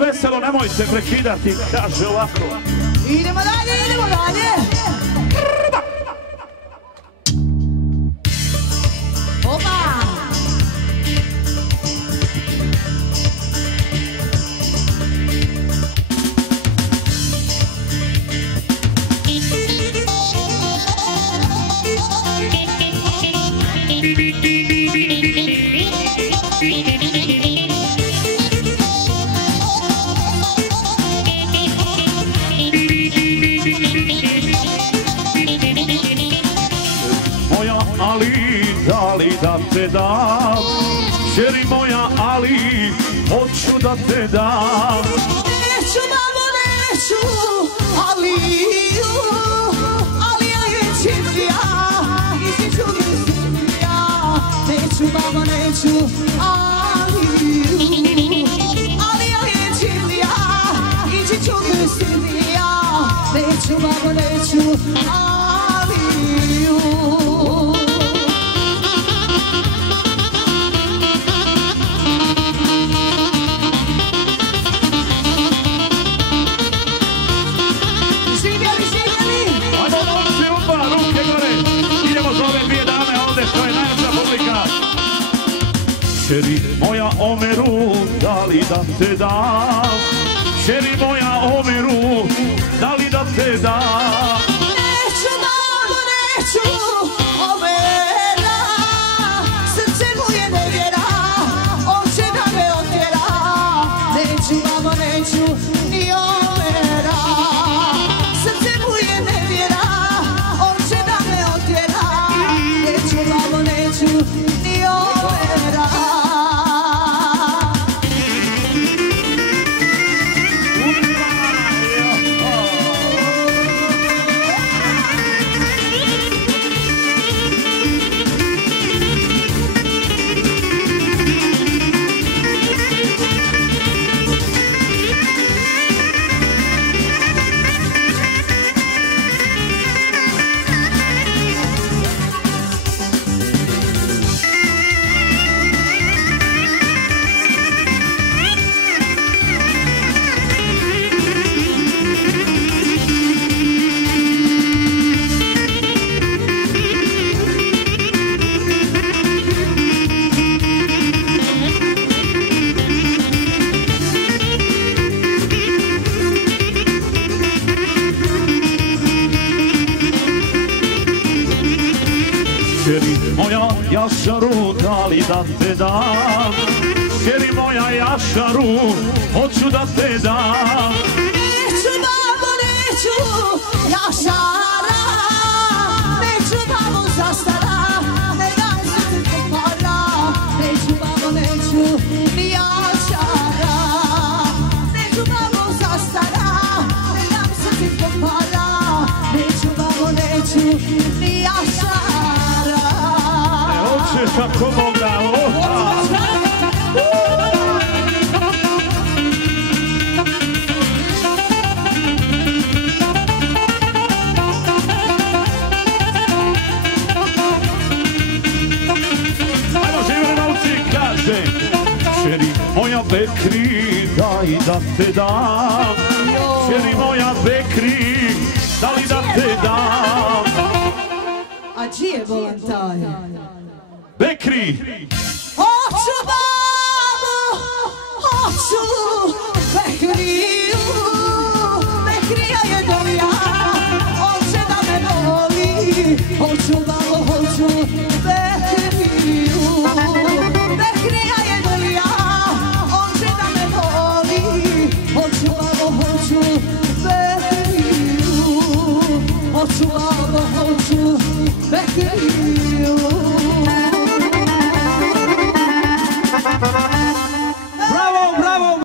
veselo, nemojte prekidati, kaže ovako. Idemo dalje, idemo dalje. Opa! Da te dam, žeri moja, ali hoću da te dam. Neću, mamo, neću, ali ja nećim ja, iziću mislim ja. Neću, mamo, neću, ali ja nećim ja, iziću mislim ja. Neću, mamo, neću, Žeri moja Omeru, da li da te dam? Žeri moja Omeru, da li da te dam? Neću, mamo, neću, Omera, srce mu je nevjera, on će da me otjera. Neću, mamo, neću, ni Omera, srce mu je nevjera, on će da me otjera. Neću, mamo, neću, ni Omera. Žeri moja Jašaru, da li da te dam? Žeri moja Jašaru, hoću da te dam. Neću, mamo, neću, Jašara, neću, mamo, zastara, ne dam srce zbog para. Neću, mamo, neću, ni Jašara, neću, mamo, zastara, ne dam srce zbog para. Neću, mamo, neću, ni Jašara. Kako moga, ajmo, živjeli nauci, kaže. Žeri moja Bekri, daj da te dam. Žeri moja Bekri, da li da te dam? A čiji je bolan taj? Bekri! Hoću, babo, hoću Bekriju, Bekrija je dolja, on će da me voli. Hoću,